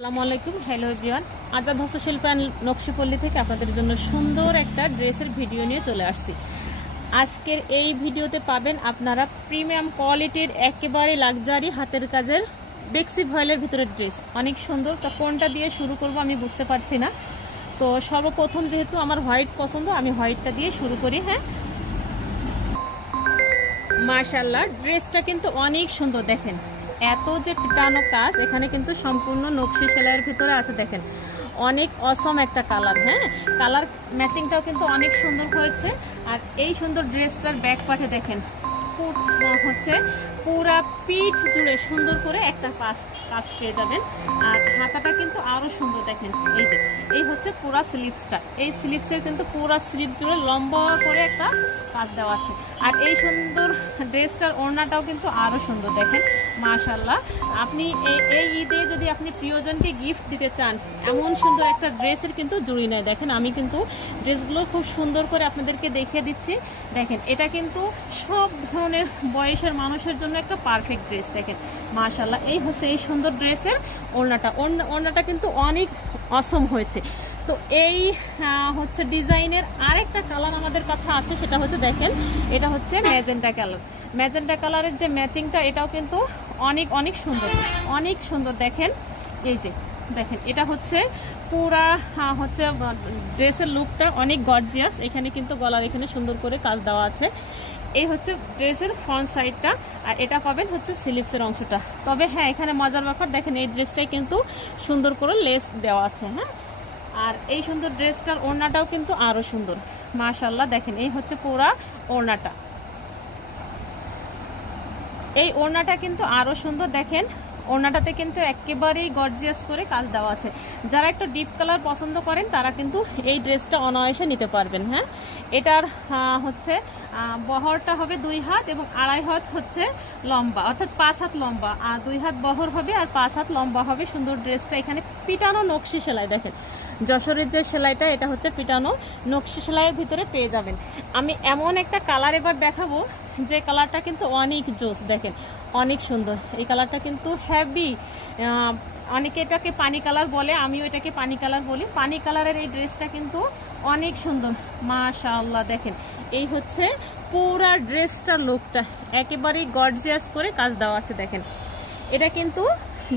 আসসালামু আলাইকুম। Hello everyone, Azad হস্তশিল্প অ্যান্ড নকশিপল্লী থেকে আপনাদের জন্য সুন্দর একটা ড্রেসের ভিডিও নিয়ে চলে আসছি। আজকের এই ভিডিওতে পাবেন আপনারা প্রিমিয়াম কোয়ালিটির একেবারে লাক্সারি হাতের কাজের বেক্সি ভয়েলের ভিতরের ড্রেস, অনেক সুন্দর। তো কোনটা দিয়ে শুরু করব আমি বুঝতে পারছি না। তো সর্বপ্রথম যেহেতু আমার হোয়াইট পছন্দ, আমি হোয়াইটটা দিয়ে শুরু করি। হ্যাঁ, মাশাআল্লাহ, ড্রেসটা কিন্তু অনেক সুন্দর। দেখেন এত যে পিটানো কাজ, এখানে কিন্তু সম্পূর্ণ নকশি সেলাইয়ের ভিতরে আছে। দেখেন অনেক অসম একটা কালার। হ্যাঁ, কালার ম্যাচিংটাও কিন্তু অনেক সুন্দর হয়েছে। আর এই সুন্দর ড্রেসটার ব্যাক পার্টে দেখেন হচ্ছে পুরা পিঠ জুড়ে সুন্দর করে একটা কাজ পেয়ে যাবেন। আর হাতাটা কিন্তু আরো সুন্দর। দেখেন এই হচ্ছে পুরা স্লিভসটা, এই স্লিভসের কিন্তু পুরা স্লিভ জুড়ে লম্বা করে একটা কাজ দেওয়া আছে। আর এই সুন্দর ড্রেসটার ওড়নাটাও কিন্তু আরো সুন্দর। দেখেন মাশাআল্লাহ, আপনি এই ঈদে যদি আপনি প্রিয়জনকে গিফট দিতে চান, এমন সুন্দর একটা ড্রেসের কিন্তু জুড়ি নেই। দেখেন আমি কিন্তু ড্রেসগুলো খুব সুন্দর করে আপনাদেরকে দেখিয়ে দিচ্ছি। দেখেন এটা কিন্তু সব ধরনের বয়সের মানুষের জন্য একটা পারফেক্ট ড্রেস। দেখেন মাশাআল্লাহ, এই হচ্ছে এই সুন্দর ড্রেসের ওড়নাটা কিন্তু অনেক অসম হয়েছে। তো এই হচ্ছে ডিজাইনের আরেকটা কালার আমাদের কাছে আছে, সেটা হচ্ছে দেখেন এটা হচ্ছে ম্যাজেন্টা কালার। ম্যাজেন্টা কালারের যে ম্যাচিংটা, এটাও কিন্তু অনেক সুন্দর। দেখেন দেখেন এটা হচ্ছে পুরা হচ্ছে ড্রেসের লুকটা অনেক গর্জিয়াস। এখানে কিন্তু গলার এখানে সুন্দর করে কাজ দেওয়া আছে। এই হচ্ছে ড্রেসের ফ্রন্ট সাইডটা, আর এটা পাবেন হচ্ছে স্লিভসের অংশটা। তবে হ্যাঁ, এখানে মজার ব্যাপার দেখেন এই ড্রেসটাই কিন্তু সুন্দর করে লেস দেওয়া আছে। হ্যাঁ, আর এই সুন্দর ড্রেসটার ওড়নাটাও কিন্তু আরো সুন্দর মাশাআল্লাহ। দেখেন এই হচ্ছে পুরা ওড়নাটা, এই ওড়নাটা কিন্তু আরো সুন্দর। দেখেন ওড়নাটাতে কিন্তু একেবারেই গর্জিয়াস করে কাজ দেওয়া আছে। যারা একটু ডিপ কালার পছন্দ করেন তারা কিন্তু এই ড্রেসটা অনায়াসে নিতে পারবেন। হ্যাঁ, এটার হচ্ছে বহরটা হবে 2 হাত এবং 2.5 হাত হচ্ছে লম্বা, অর্থাৎ 5 হাত লম্বা। আর 2 হাত বহর হবে আর 5 হাত লম্বা হবে সুন্দর ড্রেসটা। এখানে পিটানো নকশি সেলাই, দেখেন যশোরের যে সেলাইটা, এটা হচ্ছে পিটানো নকশি সেলাইয়ের ভিতরে পেয়ে যাবেন। আমি এমন একটা কালার এবার দেখাবো যে কালারটা কিন্তু অনেক জোস। দেখেন অনেক সুন্দর এই কালারটা, কিন্তু হেভি। অনেকে এটাকে পানি কালার বলে, আমিও এটাকে পানি কালার বলি। পানি কালারের এই ড্রেসটা কিন্তু অনেক সুন্দর মাশাআল্লাহ। দেখেন এই হচ্ছে পুরা ড্রেসটার লুকটা একেবারেই গর্জিয়াস করে কাজ দেওয়া আছে। দেখেন এটা কিন্তু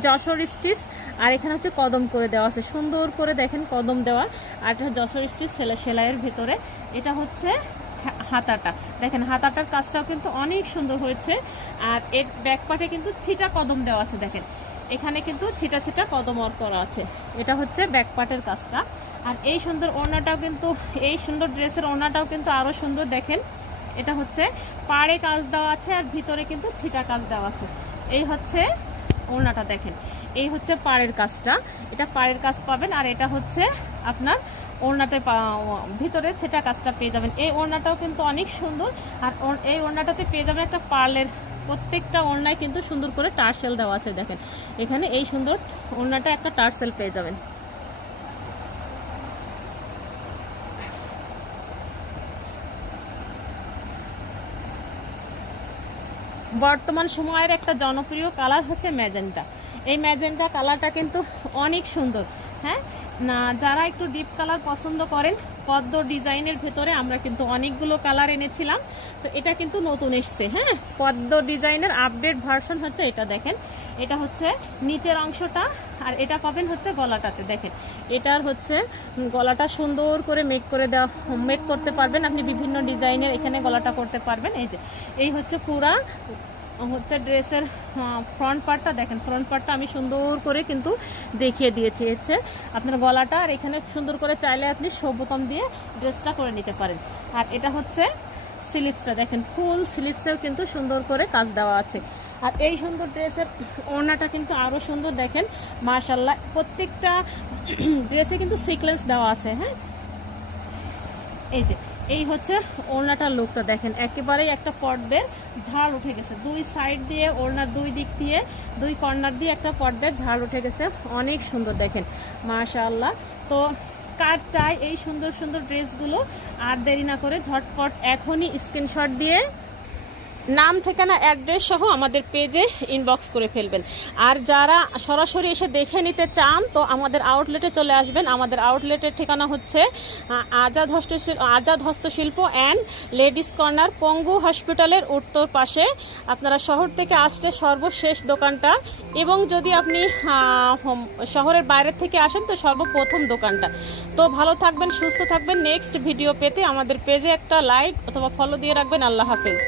যশোর স্টিচ, আর এখানে হচ্ছে কদম করে দেওয়া আছে সুন্দর করে। দেখেন কদম দেওয়া, আর এটা যশোর স্টিচ সেলাইয়ের ভিতরে। এটা হচ্ছে হাতাটা, দেখেন হাতাটার কাজটাও কিন্তু অনেক সুন্দর হয়েছে। আর এর ব্যাক পার্টে কিন্তু ছিটা কদম দেওয়া আছে। দেখেন এখানে কিন্তু ছিটা কদম ওয়ার্ক করা আছে। এটা হচ্ছে ব্যাক পার্টের কাজটা। আর এই সুন্দর ওড়নাটাও কিন্তু, এই সুন্দর ড্রেসের ওড়নাটাও কিন্তু আরো সুন্দর। দেখেন এটা হচ্ছে পাড়ে কাজ দেওয়া আছে আর ভিতরে কিন্তু ছিটা কাজ দেওয়া আছে। এই হচ্ছে ওড়নাটা। দেখেন এই হচ্ছে পাড়ের কাজটা, এটা পাড়ের কাজ পাবেন। আর এটা হচ্ছে আপনার ওড়নাতে ভিতরে সেটা কাজটা পেয়ে যাবেন। এই ওড়নাটাও কিন্তু অনেক সুন্দর। আর এই ওড়নাটাতে পেয়ে যাবেন একটা পার্লের, প্রত্যেকটা ওড়নায় কিন্তু সুন্দর করে টার্সেল দেওয়া আছে। দেখেন এখানে এই সুন্দর ওড়নাটা একটা টার্সেল পেয়ে যাবেন। বর্তমান সময়ের একটা জনপ্রিয় কালার হচ্ছে ম্যাজেন্টা। এই ম্যাজেন্টা কালারটা কিন্তু অনেক সুন্দর। হ্যাঁ না, যারা একটু ডিপ কালার পছন্দ করেন, পদ্ম ডিজাইনের ভেতরে আমরা কিন্তু অনেকগুলো কালার এনেছিলাম। তো এটা কিন্তু নতুন এসছে। হ্যাঁ, পদ্ম ডিজাইনের আপডেট ভার্সন হচ্ছে এটা। দেখেন এটা হচ্ছে নিচের অংশটা, আর এটা পাবেন হচ্ছে গলাটাতে। দেখেন এটার হচ্ছে গলাটা সুন্দর করে মেক করতে পারবেন আপনি, বিভিন্ন ডিজাইনের এখানে গলাটা করতে পারবেন। এই হচ্ছে পুরা হচ্ছে ড্রেসের ফ্রন্ট পার্টটা। দেখেন ফ্রন্ট পার্টটা আমি সুন্দর করে কিন্তু দেখিয়ে দিয়েছি। হচ্ছে আপনার গলাটা, আর এখানে সুন্দর করে চাইলে আপনি বোতাম দিয়ে ড্রেসটা করে নিতে পারেন। আর এটা হচ্ছে স্লিভসটা। দেখেন ফুল স্লিভসেও কিন্তু সুন্দর করে কাজ দেওয়া আছে। আর এই সুন্দর ড্রেসের ওড়নাটা কিন্তু আরো সুন্দর। দেখেন মাশাআল্লাহ, প্রত্যেকটা ড্রেসে কিন্তু সিকোয়েন্স দেওয়া আছে। হ্যাঁ, এই হচ্ছে ওড়নাটার লুকটা। দেখেন একেবারেই একটা পর্দার ঝাড় উঠে গেছে, দুই সাইড দিয়ে ওড়নার দুই দিক দিয়ে দুই কর্নার দিয়ে একটা পর্দার ঝাড় উঠে গেছে, অনেক সুন্দর। দেখেন মাশাআল্লাহ। তো কার চাই এই সুন্দর সুন্দর ড্রেসগুলো, আর দেরি না করে ঝটপট এখনই স্ক্রিনশট দিয়ে নাম ঠিকানা অ্যাড্রেস সহ আমাদের পেজে ইনবক্স করে ফেলবেন। আর যারা সরাসরি এসে দেখে নিতে চান তো আমাদের আউটলেটে চলে আসবেন। আমাদের আউটলেটের ঠিকানা হচ্ছে আজাদ হস্তশিল্প অ্যান্ড লেডিস কর্নার, পঙ্গু হসপিটালের উত্তর পাশে। আপনারা শহর থেকে আসলে সর্বশেষ দোকানটা, এবং যদি আপনি শহরের বাইরে থেকে আসেন তো সর্বপ্রথম দোকানটা। তো ভালো থাকবেন, সুস্থ থাকবেন। নেক্সট ভিডিও পেতে আমাদের পেজে একটা লাইক অথবা ফলো দিয়ে রাখবেন। আল্লাহ হাফেজ।